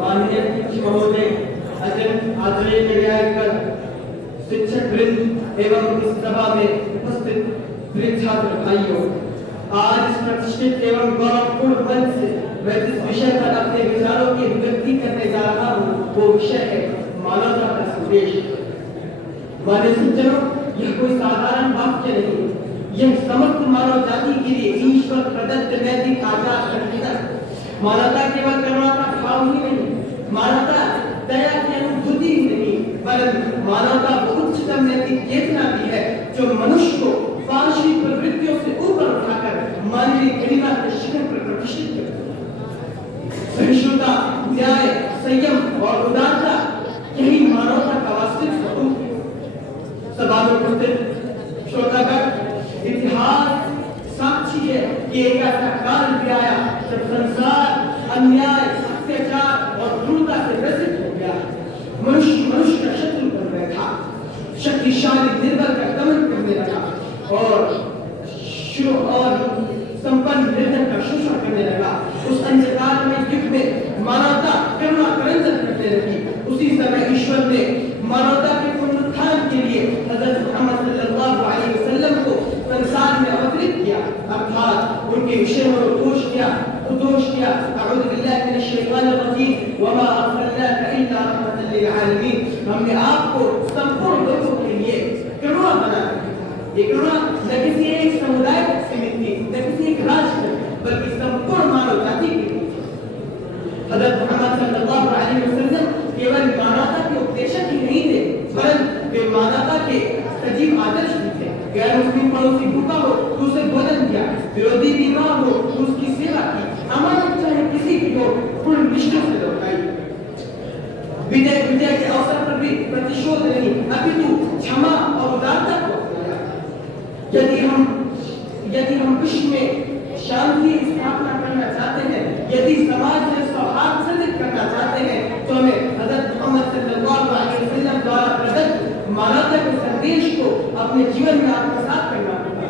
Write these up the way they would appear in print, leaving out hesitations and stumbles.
माननीय महोदय आदरणीय न्यायाधीश शिक्षक वृंद एवं इस सभा में उपस्थित प्रिय छात्र भाइयों, आज इस प्रतिष्ठित एवं गौरवपूर्ण मंच से मैं जिस विषय पर अपने विचारों की अभिव्यक्ति करने जा रहा हूँ वो विषय है मानवता का संदेश। माननीय सज्जनों, यह कोई साधारण वाक्य नहीं, यह समस्त मानव जाति के लिए ईश्वर प्रदत्त नैतिक आचार संहिता। मानवता केवल करुणा का भाव ही नहीं, मानवता दया की अनुभूति ही नहीं, परंतु मानवता वो उच्चतम नैतिक चेतना भी है जो मनुष्य को पांचवी प्रवृत्तियों से ऊपर उठाकर मानवीय गरिमा के शिखर पर प्रतिष्ठित करती है। सहिष्णुता, न्याय, संयम और उदारता यही मानवता का वास्तविक स्वरूप है। सभा में उपस्थित श्रोतागण, इतिहास साक्षी है कि एक ऐसा काल भी आया जब संसार अन्याय, अत्याचार और क्रूरता से ग्रसित हो गया। मनुष्य का शत्रु बन बैठा, शक्तिशाली निर्बल का दमन करने लगा और संपन्न निर्धन का शोषण करने लगा। उस अंधकार में युग में मानवता करुणा करंजन करने लगी। उसी समय ईश्वर ने मानवता के पुनरुत्थान के लिए हज़रत मोहम्मद सल्लल्लाहु अलैहि वसल्लम को संसार में अवतरित किया, अर्थात उनके विषय में उद्घोष किया। अऊज़ु बिल्लाहि मिनश शैतानिर रजीम वमा अर्सलनाका इल्ला रहमतल लिल आलमीन। हमने आपको संपूर्ण लोगों के लिए करुणा बना दिया। ये करुणा न किसी एक समुदाय तक सीमित थी, न किसी एक राष्ट्र तक, बल्कि संपूर्ण मानव जाति के लिए। हज़रत मोहम्मद सल्लल्लाहु अलैहि वसल्लम केवल मानवता के उपदेशक ही नहीं थे, परंतु वे मानवता के सजीव आदर्श भी थे। गैर मुस्लिम पड़ोसी भूखा हो तो उसे भोजन दिया, विरोधी बीमार हो तो उसकी सेवा की, अमानत चाहे किसी की हो पूर्ण निष्ठा से लौटाई। विजय के अवसर पर भी प्रतिशोध नहीं, अपितु क्षमा और उदारता को अपनाया। यदि हम विश्व में शांति स्थापना करना चाहते हैं, यदि समाज में सौहार्द सृजित करना चाहते हैं, तो हमें हज़रत मोहम्मद सल्लल्लाहु अलैहि वसल्लम द्वारा प्रदत्त मानवता के संदेश को अपने जीवन में आत्मसात करना होगा।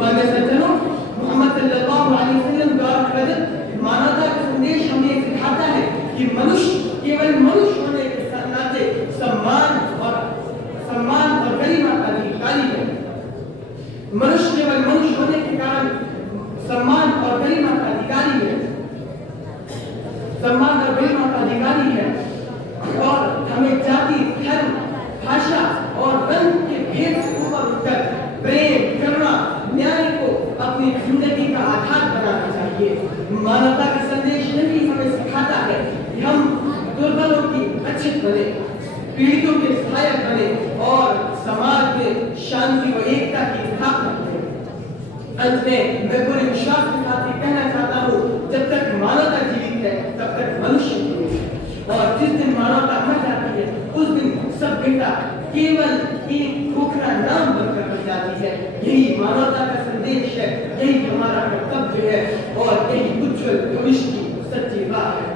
माननीय सज्जनों, मोहम्मद सल्लल्लाहु अलैहि वसल्लम द्वारा प्रदत्त मानवता का संदेश हमें सिखाता है कि मनुष्य केवल मनुष्य होने के नाते सम्मान और गरिमा का अधिकारी है। मनुष्य केवल मनुष्य होने के कारण सम्मान और गरिमा का अधिकारी है, सम्मान और गरिमा का अधिकारी है। और हमें जाति, धर्म, भाषा और रंग के भेद से ऊपर उठकर प्रेम, करुणा, न्याय को अपनी जिंदगी का आधार बनाना चाहिए। मानवता का संदेश नहीं हमें सिखाता है कि हम दुर्बलों की रक्षक बने, पीड़ितों के सहायक बने और समाज में शांति व एकता की स्थापना करें। अंत में मैं पूरे विश्वास के साथ ये कहना चाहता हूँ, जब तक मानवता जीवित है तब तक मनुष्य जीवित है, और जिस दिन मानवता मर जाती है उस दिन सभ्यता केवल एक खोखला नाम बनकर रह जाती है। यही मानवता का संदेश है, यही हमारा कर्तव्य है और यही उज्जवल भविष्य की सच्ची राह है।